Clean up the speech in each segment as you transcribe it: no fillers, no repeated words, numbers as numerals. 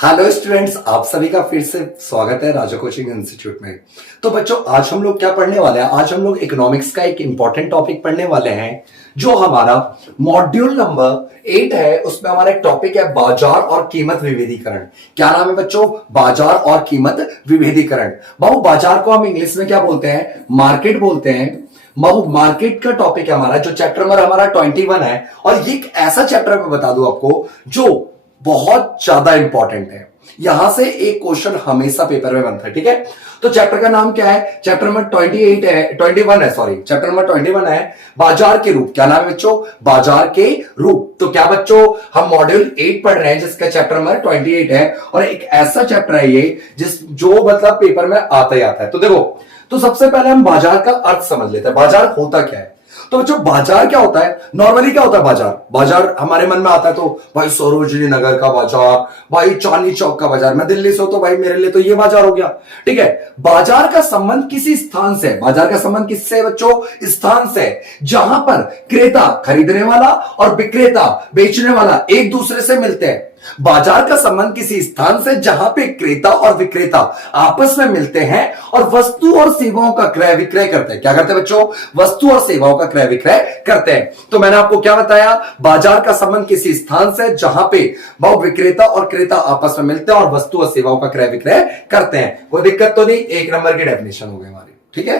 Hello students, आप सभी का फिर से स्वागत है राजा कोचिंग इंस्टीट्यूट में। तो बच्चों, आज हम लोग क्या पढ़ने वाले हैं? आज हम लोग इकोनॉमिक्स का एक इंपॉर्टेंट टॉपिक पढ़ने वाले हैं जो हमारा मॉड्यूल नंबर 8 है। उसमें हमारा एक टॉपिक है बाजार और कीमत विभेदीकरण। क्या नाम है बच्चों? बाजार और कीमत विभेदीकरण। बाबू, बाजार को हम इंग्लिश में क्या बोलते हैं? मार्केट बोलते हैं। बाबू, मार्केट का टॉपिक है हमारा, जो चैप्टर नंबर हमारा 21 है। और ये एक ऐसा चैप्टर मैं बता दूं आपको जो बहुत ज्यादा इंपॉर्टेंट है। यहां से एक क्वेश्चन हमेशा पेपर में बनता है, ठीक है? तो चैप्टर का नाम क्या है? चैप्टर नंबर 28 है, 21 है, सॉरी, चैप्टर नंबर 21 है, बाजार के रूप। क्या नाम है बच्चों? बाजार के रूप। तो क्या बच्चों, हम मॉड्यूल 8 पढ़ रहे हैं जिसका चैप्टर नंबर 28 है, और एक ऐसा चैप्टर है ये जो मतलब पेपर में आता ही आता है। तो देखो, तो सबसे पहले हम बाजार का अर्थ समझ लेते हैं। बाजार होता क्या है? तो बच्चों, बाजार क्या होता है? नॉर्मली क्या होता है बाजार? बाजार हमारे मन में आता है तो भाई सरोजनी नगर का बाजार, भाई चांदनी चौक का बाजार। मैं दिल्ली से हूं तो भाई मेरे लिए तो ये बाजार हो गया, ठीक है? बाजार का संबंध किसी स्थान से है। बाजार का संबंध किससे बच्चों? स्थान से, जहां पर क्रेता खरीदने वाला और विक्रेता बेचने वाला एक दूसरे से मिलते हैं। बाजार का संबंध किसी स्थान से जहां पे क्रेता और विक्रेता आपस में मिलते हैं और वस्तु और सेवाओं का क्रय विक्रय करते हैं। क्या करते हैं बच्चों? वस्तु और सेवाओं का क्रय विक्रय करते हैं। तो मैंने आपको क्या बताया? बाजार का संबंध किसी स्थान से जहां पे बहु विक्रेता और क्रेता आपस में मिलते हैं और वस्तु और सेवाओं का क्रय विक्रय करते हैं। कोई दिक्कत तो नहीं? एक नंबर की डेफिनेशन हो गई हमारी, ठीक है?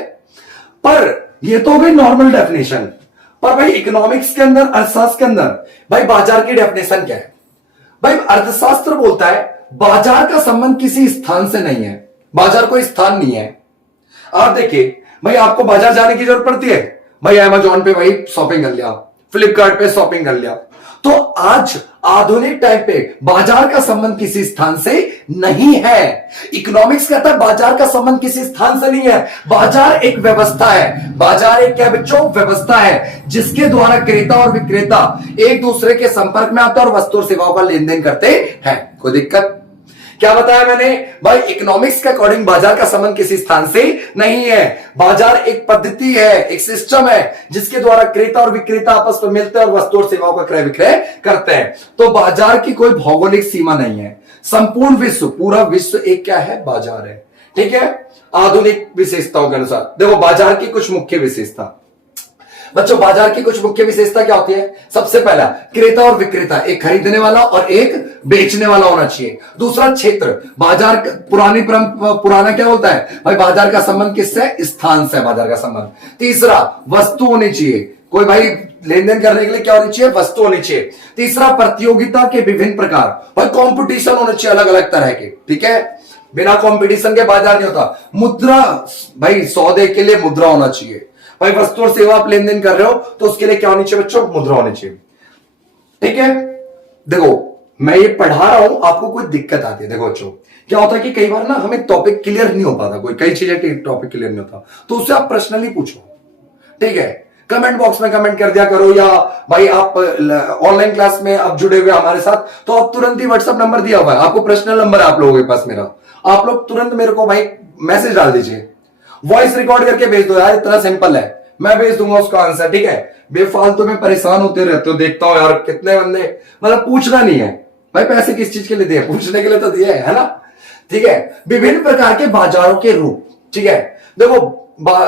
पर यह तो हो गई नॉर्मल डेफिनेशन। पर भाई इकोनॉमिक्स के अंदर, अर्थशास्त्र के अंदर भाई बाजार की डेफिनेशन क्या है? भाई अर्थशास्त्र बोलता है बाजार का संबंध किसी स्थान से नहीं है। बाजार कोई स्थान नहीं है। आप देखिए भाई, आपको बाजार जाने की जरूरत पड़ती है? भाई अमेजॉन पे भाई शॉपिंग कर लिया, फ्लिपकार्ट पे शॉपिंग कर लिया। तो आज आधुनिक टाइम पे बाजार का संबंध किसी स्थान से नहीं है। इकोनॉमिक्स कहता है बाजार का संबंध किसी स्थान से नहीं है। बाजार एक व्यवस्था है। बाजार एक क्या बच्चों? व्यवस्था है, जिसके द्वारा क्रेता और विक्रेता एक दूसरे के संपर्क में आते हैं और वस्तु और सेवाओं का लेन देन करते हैं। कोई दिक्कत? क्या बताया मैंने? भाई इकोनॉमिक्स के अकॉर्डिंग बाजार का संबंध किसी स्थान से नहीं है। बाजार एक पद्धति है, एक सिस्टम है, जिसके द्वारा क्रेता और विक्रेता आपस में मिलते हैं और वस्तु और सेवाओं का क्रय विक्रय करते हैं। तो बाजार की कोई भौगोलिक सीमा नहीं है। संपूर्ण विश्व, पूरा विश्व एक क्या है? बाजार है, ठीक है? आधुनिक विशेषताओं के अनुसार देखो बाजार की कुछ मुख्य विशेषता। बच्चों, बाजार की कुछ मुख्य विशेषता क्या होती है? सबसे पहला, क्रेता और विक्रेता, एक खरीदने वाला और एक बेचने वाला होना चाहिए। दूसरा, क्षेत्र। बाजार पुराना क्या होता है भाई? बाजार का संबंध किससे? स्थान से बाजार का संबंध। तीसरा, वस्तु होनी चाहिए। कोई भाई लेन देन करने के लिए क्या होनी चाहिए? वस्तु होनी चाहिए। तीसरा, प्रतियोगिता के विभिन्न प्रकार। भाई कंपटीशन होना चाहिए अलग अलग तरह के, ठीक है? बिना कंपटीशन के बाजार नहीं होता। मुद्रा, भाई सौदे के लिए मुद्रा होना चाहिए। भाई वस्तु और सेवा आप लेन देन कर रहे हो तो उसके लिए क्या होनी चाहिए बच्चों? मुद्रा होनी चाहिए, ठीक है? देखो, मैं ये पढ़ा रहा हूं, आपको कोई दिक्कत आती है? देखो बच्चों, क्या होता है कि कई बार ना हमें टॉपिक क्लियर नहीं हो पाता, कोई कई चीजें टॉपिक क्लियर नहीं होता, तो उससे आप पर्सनली पूछो, ठीक है? कमेंट बॉक्स में कमेंट कर दिया करो, या भाई आप ऑनलाइन क्लास में आप जुड़े हुए हमारे साथ, तो आप तुरंत ही व्हाट्सएप नंबर दिया हुआ है, आपको पर्सनल नंबर है आप लोगों के पास मेरा, आप लोग तुरंत मेरे को भाई मैसेज डाल दीजिए, वॉइस रिकॉर्ड करके भेज दो यार, इतना सिंपल है, मैं भेज दूंगा उसका आंसर, ठीक है? बेफालतू में परेशान होते रहते हो, देखता हूं यार कितने बंदे, मतलब पूछना नहीं है भाई, पैसे किस चीज के लिए दिए? पूछने के लिए तो दिए है ना, ठीक है? विभिन्न प्रकार के बाजारों के रूप, ठीक है? देखो,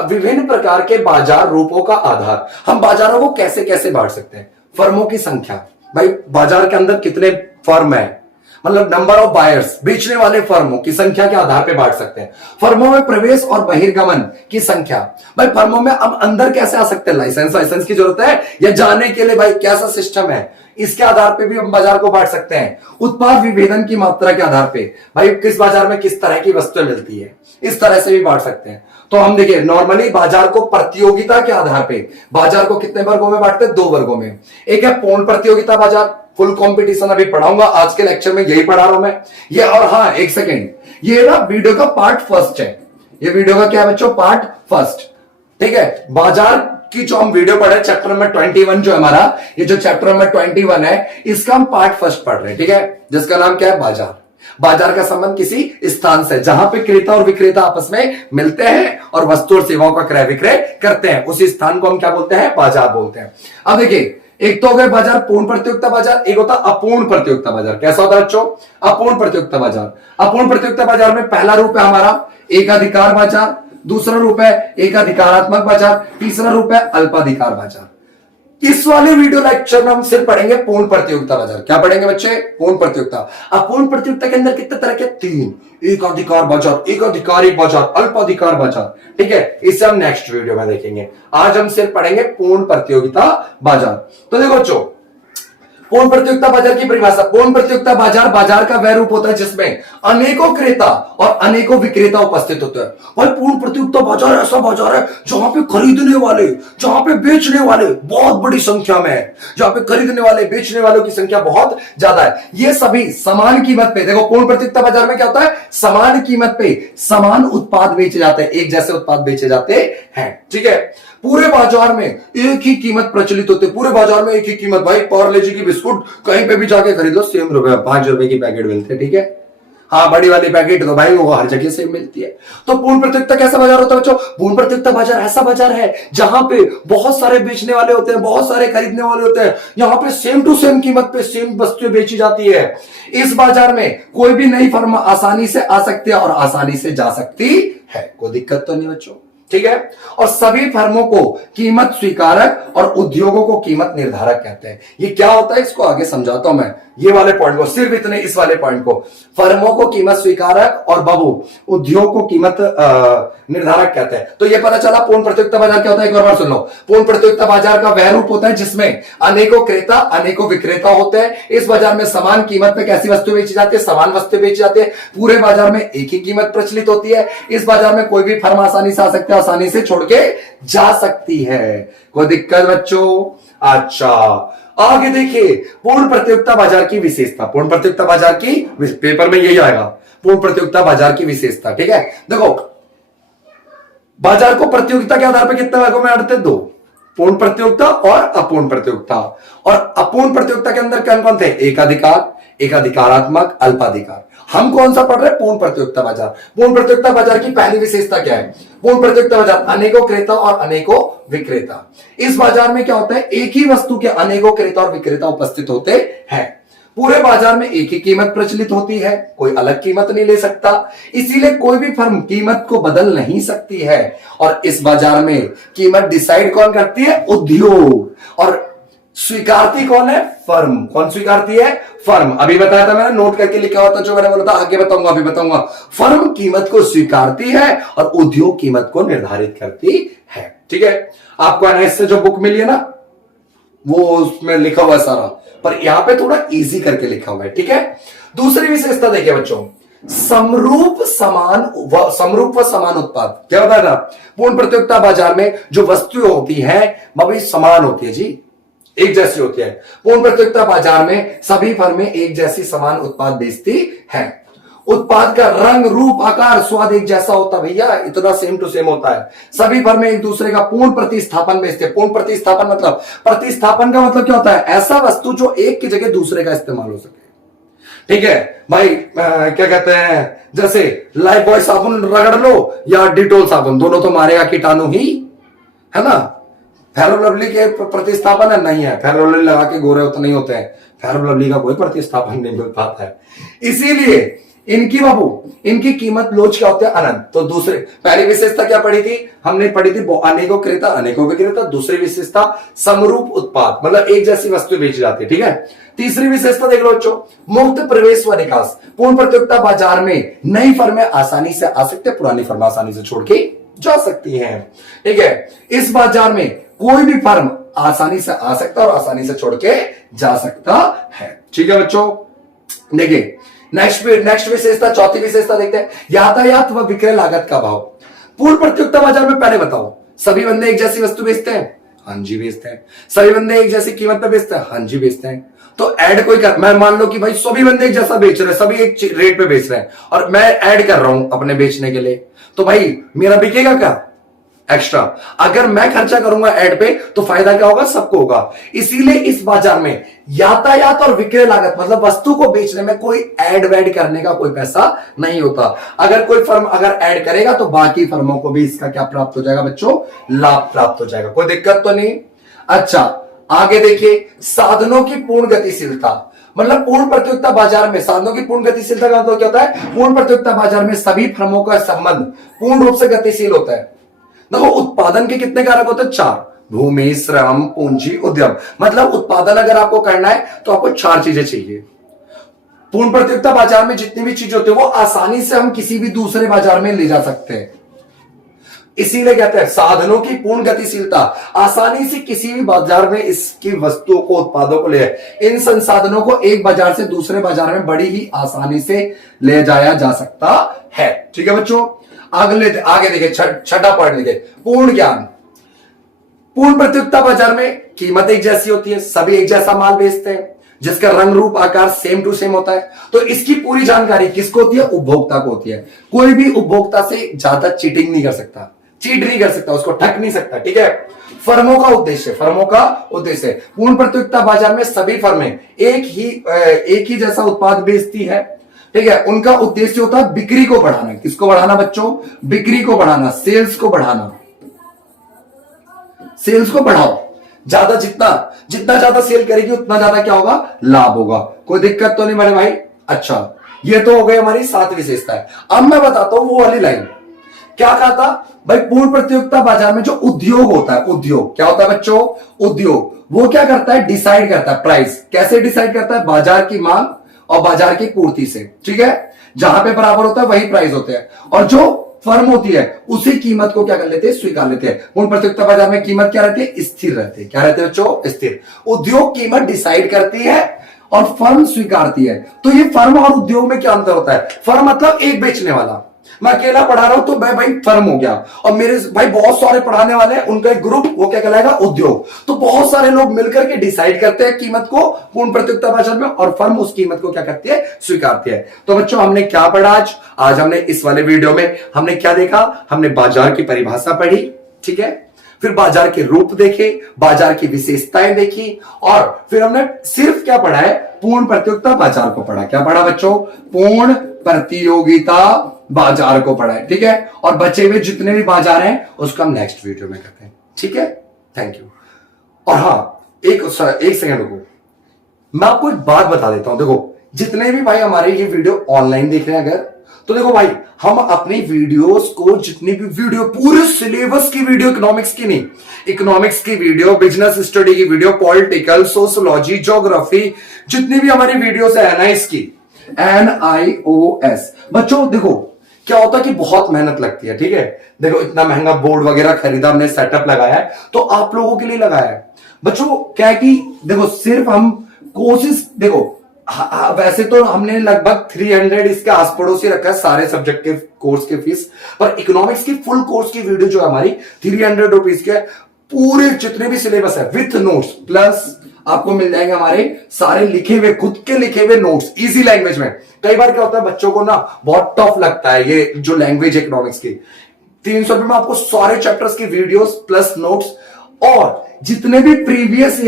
विभिन्न प्रकार के बाजार रूपों का आधार, हम बाजारों को कैसे कैसे बांट सकते हैं? फर्मों की संख्या, भाई बाजार के अंदर कितने फर्म है, मतलब नंबर ऑफ बायर्स, बेचने वाले फर्मों की संख्या के आधार पे बांट सकते हैं। फर्मों में प्रवेश और बहिर्गमन की संख्या, भाई फर्मों में हम अंदर कैसे आ सकते हैं? लाइसेंस की जरूरत है या जाने के लिए भाई कैसा सिस्टम है, इसके आधार पे भी हम बाजार को बांट सकते हैं। उत्पाद विभेदन की मात्रा के आधार पे, भाई किस बाजार में किस तरह की वस्तुएं मिलती है, इस तरह से भी बांट सकते हैं। तो हम देखिए नॉर्मली बाजार को प्रतियोगिता के आधार पे, बाजार को कितने वर्गों में बांटते हैं? 2 वर्गों में। एक है पूर्ण प्रतियोगिता बाजार, फुल कंपटीशन, अभी पढ़ाऊंगा आज के लेक्चर में, यही पढ़ा रहा हूं मैं ये। और हाँ, एक सेकेंड, ये ना वीडियो का पार्ट फर्स्ट है, ये वीडियो का क्या है बच्चों? पार्ट फर्स्ट, ठीक है? बाजार की जो हम वीडियो पढ़ रहे हैं, चैप्टर नंबर 21 जो है हमारा, ये जो चैप्टर नंबर 21 है, इसका हम पार्ट फर्स्ट पढ़ रहे हैं, ठीक है? जिसका नाम क्या है? बाजार। बाजार का संबंध किसी स्थान से जहां पे क्रेता और विक्रेता आपस में मिलते हैं और वस्तु और सेवाओं का क्रय विक्रय करते हैं, उसी स्थान को हम क्या बोलते हैं? बाजार बोलते हैं। अब देखिए, एक तो हो गए बाजार पूर्ण प्रतियोगिता बाजार, एक होता अपूर्ण प्रतियोगिता बाजार। कैसा होता है बच्चों? अपूर्ण प्रतियोगिता बाजार। अपूर्ण प्रतियोगिता बाजार में पहला रूप है हमारा एकाधिकार बाजार, दूसरा रूप है एकाधिकारात्मक बाजार, तीसरा रूप है अल्पाधिकार बाजार। इस वाले वीडियो लेक्चर में हम सिर्फ पढ़ेंगे पूर्ण प्रतियोगिता बाजार। क्या पढ़ेंगे बच्चे? पूर्ण प्रतियोगिता। अब पूर्ण प्रतियोगिता के अंदर कितने तरह के? 3, एकाधिकार बाजार, एकाधिकारी बाजार, अल्पाधिकार बाजार। ठीक है, इसे हम नेक्स्ट वीडियो में देखेंगे। आज हम सिर्फ पढ़ेंगे पूर्ण प्रतियोगिता बाजार। तो देखो बच्चों, पूर्ण प्रतियोगिता बाजार की परिभाषा। पूर्ण प्रतियोगिता बाजार बाजार का वह रूप होता है जिसमें अनेकों क्रेता और अनेकों विक्रेता उपस्थित होते हैं। भाई पूर्ण प्रतियोगिता बाजार ऐसा बाजार है जहां पे खरीदने वाले, जहां पे बेचने वाले बहुत बड़ी संख्या में है, जहां पे खरीदने वाले बेचने वालों की संख्या बहुत ज्यादा है। ये सभी समान कीमत पे, देखो पूर्ण प्रतियोगिता बाजार में क्या होता है? समान कीमत पे समान उत्पाद बेचे जाते हैं, एक जैसे उत्पाद बेचे जाते हैं। ठीक है, पूरे बाजार में एक ही कीमत प्रचलित होती है, पूरे बाजार में एक ही कीमत। भाई पार्ले जी की बिस्कुट कहीं पे भी जाके खरीदो सेम रुपए, 5 रुपए की पैकेट मिलते हैं। ठीक है, हाँ बड़ी वाली पैकेट तो भाई वो हर जगह सेम मिलती है। तो पूर्ण प्रतियोगिता कैसा बाजार होता है बच्चों? पूर्ण प्रतियोगिता बाजार ऐसा बाजार है जहां पे बहुत सारे बेचने वाले होते हैं, बहुत सारे खरीदने वाले होते हैं। यहां पे सेम टू सेम कीमत पे सेम वस्तुएं बेची जाती है। इस बाजार में कोई भी नई फर्म आसानी से आ सकती है और आसानी से जा सकती है, कोई दिक्कत तो नहीं बच्चों। ठीक है, और सभी फर्मों को कीमत स्वीकारक और उद्योगों को कीमत निर्धारक कहते हैं। ये क्या होता है इसको आगे समझाता हूं मैं, ये वाले पॉइंट को, सिर्फ इतने इस वाले पॉइंट को। फर्मों को कीमत स्वीकारक और उद्योग को कीमत निर्धारक कहते हैं। तो ये पता चला पूर्ण प्रतियोगिता बाजार क्या होता है। एक बार सुन लो, पूर्ण प्रतियोगिता बाजार का वह रूप होता है जिसमें अनेकों क्रेता अनेकों विक्रेता होते हैं। इस बाजार में समान कीमत पे कैसी वस्तु बेची जाती है? समान वस्तु बेची जाती है। पूरे बाजार में एक ही कीमत प्रचलित होती है। इस बाजार में कोई भी फर्म आसानी से आ सकता है, आसानी से छोड़ के जा सकती है, कोई दिक्कत बच्चों? अच्छा, आगे देखिए पूर्ण प्रतियोगिता बाजार की विशेषता। पूर्ण प्रतियोगिता बाजार की, पेपर में यही आएगा, पूर्ण प्रतियोगिता बाजार की विशेषता। ठीक है, देखो बाजार को प्रतियोगिता के आधार पर कितने भागों में बांटते हैं? 2, पूर्ण प्रतियोगिता और अपूर्ण प्रतियोगिता। और अपूर्ण प्रतियोगिता के अंदर कौन कौन थे? एकाधिकार, एकाधिकारात्मक, अल्पाधिकार। हम कौन सा पढ़ रहे हैं? पूर्ण प्रतियोगिता बाजार। पूर्ण प्रतियोगिता बाजार की पहली विशेषता क्या है? पूर्ण प्रतियोगिता बाजार अनेकों क्रेता और अनेकों विक्रेता। इस बाजार में क्या होता है? एक ही वस्तु के अनेकों क्रेता और विक्रेता उपस्थित होते हैं। पूरे बाजार में एक ही कीमत प्रचलित होती है, कोई अलग कीमत नहीं ले सकता, इसीलिए कोई भी फर्म कीमत को बदल नहीं सकती है। और इस बाजार में कीमत डिसाइड कौन करती है? उद्योग। और स्वीकारती कौन है? फर्म। कौन स्वीकारती है? फर्म। अभी बताया था मैंने, नोट करके लिखा हुआ था जो मैंने बोला था, आगे बताऊंगा, अभी बताऊंगा। फर्म कीमत को स्वीकारती है और उद्योग कीमत को निर्धारित करती है। ठीक है, आपको एनएस से जो बुक मिली है ना, वो उसमें लिखा हुआ है सारा, पर यहां पे थोड़ा इजी करके लिखा हुआ है। ठीक है, दूसरी विशेषता देखिए बच्चों, समरूप व समान उत्पाद। क्या बताया था? पूर्ण प्रतियोगिता बाजार में जो वस्तुएं होती हैं वह भी समान होती है जी, एक जैसी होती है। पूर्ण प्रतियोगिता बाजार में सभी फर्में एक जैसी समान उत्पाद बेचती हैं। उत्पाद का रंग, रूप, आकार, स्वाद एक जैसा होता है भैया, इतना सेम टू सेम होता है। सभी फर्में एक दूसरे का पूर्ण प्रतिस्थापन बेचते हैं। पूर्ण प्रतिस्थापन मतलब, प्रतिस्थापन का मतलब क्या होता है? ऐसा वस्तु जो एक की जगह दूसरे का इस्तेमाल हो सके। ठीक है भाई, क्या कहते हैं, जैसे लाइफ बॉय साबुन रगड़ लो या डिटोल साबुन, दोनों तो मारेगा कीटाणु ही, है ना। फेयर लवली के प्रतिस्थापन है नहीं है, फेयर लवली लगा के गोरे उतने ही होते हैं, फेयर लवली का कोई प्रतिस्थापन नहीं मिल पाता है। इसीलिए इनकी कीमत लोच क्या होते हैं? अनंत। तो दूसरे, पहली विशेषता क्या पढ़ी थी हमने? पढ़ी थी अनेकों क्रेता अनेकों विक्रेता। दूसरी विशेषता समरूप उत्पाद, मतलब एक जैसी वस्तु बेची जाती है। ठीक है, तीसरी विशेषता देख लो बच्चों, मुक्त प्रवेश व निकास। पूर्ण प्रतियोगिता बाजार में नई फर्में आसानी से आ सकते हैं, पुरानी फर्म आसानी से छोड़ के जा सकती हैं। ठीक है, इस बाजार में कोई भी फर्म आसानी से आ सकता है और आसानी से छोड़ के जा सकता है। ठीक है बच्चों, देखिए नेक्स्ट विशेषता, चौथी विशेषता देखते हैं, यातायात व विक्रय लागत का भाव। पूर्ण प्रतियोगिता बाजार में पहले बताओ, सभी बंदे एक जैसी वस्तु बेचते हैं? हाँ जी बेचते हैं। सभी बंदे एक जैसी कीमत पे बेचते हैं? हाँ जी बेचते हैं। तो ऐड कोई कर, मैं मान लो कि भाई सभी बंदे एक जैसा बेच रहे हैं, सभी एक रेट पे बेच रहे हैं और मैं ऐड कर रहा हूं अपने बेचने के लिए, तो भाई मेरा बिकेगा क्या? एक्स्ट्रा। अगर मैं खर्चा करूंगा ऐड पे तो फायदा क्या होगा? सबको होगा। इसीलिए इस बाजार में यातायात और विक्रय लागत, मतलब वस्तु को बेचने में कोई ऐड वैड करने का कोई पैसा नहीं होता। अगर कोई फर्म अगर ऐड करेगा तो बाकी फर्मों को भी इसका क्या प्राप्त हो जाएगा बच्चों? लाभ प्राप्त हो जाएगा, कोई दिक्कत तो नहीं। अच्छा, आगे देखिए, साधनों की पूर्ण गतिशीलता, मतलब पूर्ण प्रतियोगिता बाजार में साधनों की पूर्ण गतिशीलता का मतलब क्या होता है? पूर्ण प्रतियोगिता बाजार में सभी फर्मों का संबंध पूर्ण रूप से गतिशील होता है। देखो, उत्पादन के कितने कारक होते हैं? 4। भूमि, श्रम, पूंजी, उद्यम। मतलब उत्पादन अगर आपको करना है तो आपको 4 चीजें चाहिए। पूर्ण प्रतियोगिता बाजार में जितनी भी चीजें होती है वो आसानी से हम किसी भी दूसरे बाजार में ले जा सकते हैं। इसीलिए कहते हैं साधनों की पूर्ण गतिशीलता, आसानी से किसी भी बाजार में इसकी वस्तुओं को, उत्पादों को ले, इन संसाधनों को एक बाजार से दूसरे बाजार में बड़ी ही आसानी से ले जाया जा सकता है। ठीक है बच्चों, आगे देखिए, छठा पॉइंट देखिए, पूर्ण ज्ञान। पूर्ण प्रतियोगिता बाजार में कीमत एक जैसी होती है, सभी एक जैसा माल बेचते हैं, जिसका रंग रूप आकार सेम टू सेम होता है। तो इसकी पूरी जानकारी किसको होती है? उपभोक्ता को होती है। कोई भी उपभोक्ता से ज्यादा चीटिंग नहीं कर सकता, चीट नहीं कर सकता, उसको ठग नहीं सकता। ठीक है। फर्मों का उद्देश्य पूर्ण प्रतियोगिता बाजार में सभी फर्में एक ही जैसा उत्पाद बेचती है। ठीक है। उनका उद्देश्य होता है बिक्री को बढ़ाना। किसको बढ़ाना बच्चों? बिक्री को बढ़ाना, सेल्स को बढ़ाना। सेल्स को बढ़ाओ, जितना ज्यादा सेल करेगी उतना ज्यादा क्या होगा? लाभ होगा। कोई दिक्कत तो नहीं मेरे भाई? अच्छा, ये तो हो गई हमारी 7 विशेषता है। अब मैं बताता हूं वो वाली लाइन क्या कहा था भाई। पूर्ण प्रतियोगिता बाजार में जो उद्योग होता है, उद्योग क्या होता है बच्चों? उद्योग वो क्या करता है? डिसाइड करता है प्राइस। कैसे डिसाइड करता है? बाजार की मांग और बाजार की पूर्ति से। ठीक है। जहां पे बराबर होता है वही प्राइस होते हैं, और जो फर्म होती है उसी कीमत को क्या कर लेते हैं? स्वीकार लेते हैं। पूर्ण प्रतियोगिता बाजार में कीमत क्या रहती है? स्थिर रहती है। क्या रहते हैं बच्चों? स्थिर। उद्योग कीमत डिसाइड करती है और फर्म स्वीकारती है। तो ये फर्म और उद्योग में क्या अंतर होता है? फर्म मतलब एक बेचने वाला। मैं अकेला पढ़ा रहा हूं तो मैं भाई फर्म हो गया, और मेरे भाई बहुत सारे पढ़ाने वाले हैं, उनका एक ग्रुप, वो क्या कहलाएगा? उद्योग। तो बहुत सारे लोग मिलकर के डिसाइड करते हैं कीमत को पूर्ण प्रतियोगिता बाजार में, और फर्म उस कीमत को क्या करती है? स्वीकारती है। तो बच्चों हमने क्या पढ़ा आज हमने इस वाले वीडियो में हमने क्या देखा? हमने बाजार की परिभाषा पढ़ी। ठीक है। फिर बाजार के रूप देखे, बाजार की विशेषताएं देखी, और फिर हमने सिर्फ क्या पढ़ा है? पूर्ण प्रतियोगिता बाजार को पढ़ा। क्या पढ़ा बच्चों? पूर्ण प्रतियोगिता बाजार को पढ़ा है। ठीक है। और बचे हुए जितने भी बाजार हैं उसका हम नेक्स्ट वीडियो में करते हैं। ठीक है। Thank you. और हाँ, एक सेकंड रुको, मैं आपको एक बात बता देता हूं। देखो, जितने भी भाई हमारे ये वीडियो ऑनलाइन देख रहे हैं अगर, तो देखो भाई, हम अपनी वीडियोस को, जितनी भी वीडियो, पूरे सिलेबस की वीडियो, इकोनॉमिक्स की नहीं, इकोनॉमिक्स की वीडियो, बिजनेस स्टडी की वीडियो, पॉलिटिकल, सोशियोलॉजी, ज्योग्राफी, जितनी भी हमारी वीडियोस है ना, इसकी NIOS बच्चों, देखो क्या होता है कि बहुत मेहनत लगती है। ठीक है। देखो, इतना महंगा बोर्ड वगैरह खरीदा हमने, सेटअप लगाया है, तो आप लोगों के लिए लगाया है बच्चों। क्या है कि देखो, सिर्फ हम कोशिश, देखो वैसे तो हमने लगभग 300 इसके आस पड़ोस ही रखा है सारे सब्जेक्ट के कोर्स के फीस, पर इकोनॉमिक्स की फुल कोर्स की वीडियो जो है हमारी 300 रुपीज के, पूरे जितने भी सिलेबस है विथ नोट्स, प्लस आपको मिल जाएंगे हमारे सारे लिखे हुए, खुद के लिखे हुए नोट्स इजी लैंग्वेज में। कई बार क्या होता है, बच्चों को ना बहुत टफ लगता है ये जो लैंग्वेज इकोनॉमिक्स की। 300 रुपए में आपको सारे चैप्टर्स की वीडियोस प्लस नोट्स, और जितने भी प्रीवियस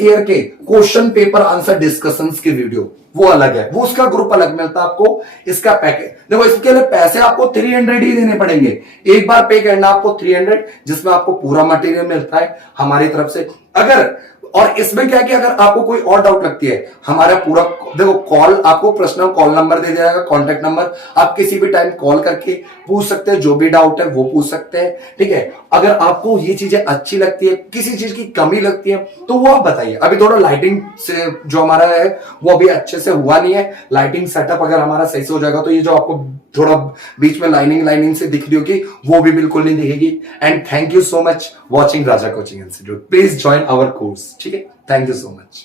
ईयर के क्वेश्चन पेपर आंसर डिस्कशंस की वीडियो, वो अलग है, वो उसका ग्रुप अलग मिलता है आपको। इसका पैकेज देखो, इसके लिए पैसे आपको 300 ही देने पड़ेंगे। एक बार पे करना आपको 300, जिसमें आपको पूरा मटेरियल मिलता है हमारी तरफ से। अगर, और इसमें क्या है कि अगर आपको कोई और डाउट लगती है, हमारा पूरा देखो कॉल, आपको पर्सनल कॉल नंबर दे दिया जाएगा, कॉन्टेक्ट नंबर, आप किसी भी टाइम कॉल करके पूछ सकते हैं, जो भी डाउट है वो पूछ सकते हैं। ठीक है। अगर आपको ये चीजें अच्छी लगती है, किसी चीज की कमी लगती है, तो वो आप बताइए। अभी थोड़ा लाइटिंग से जो हमारा है वो अभी अच्छे से हुआ नहीं है। लाइटिंग सेटअप अगर हमारा सही से हो जाएगा तो ये जो आपको थोड़ा बीच में लाइनिंग से दिख रही होगी वो भी बिल्कुल नहीं दिखेगी। And thank you so much watching Raja coaching institute. Please join our course. ठीक है। Thank you so much.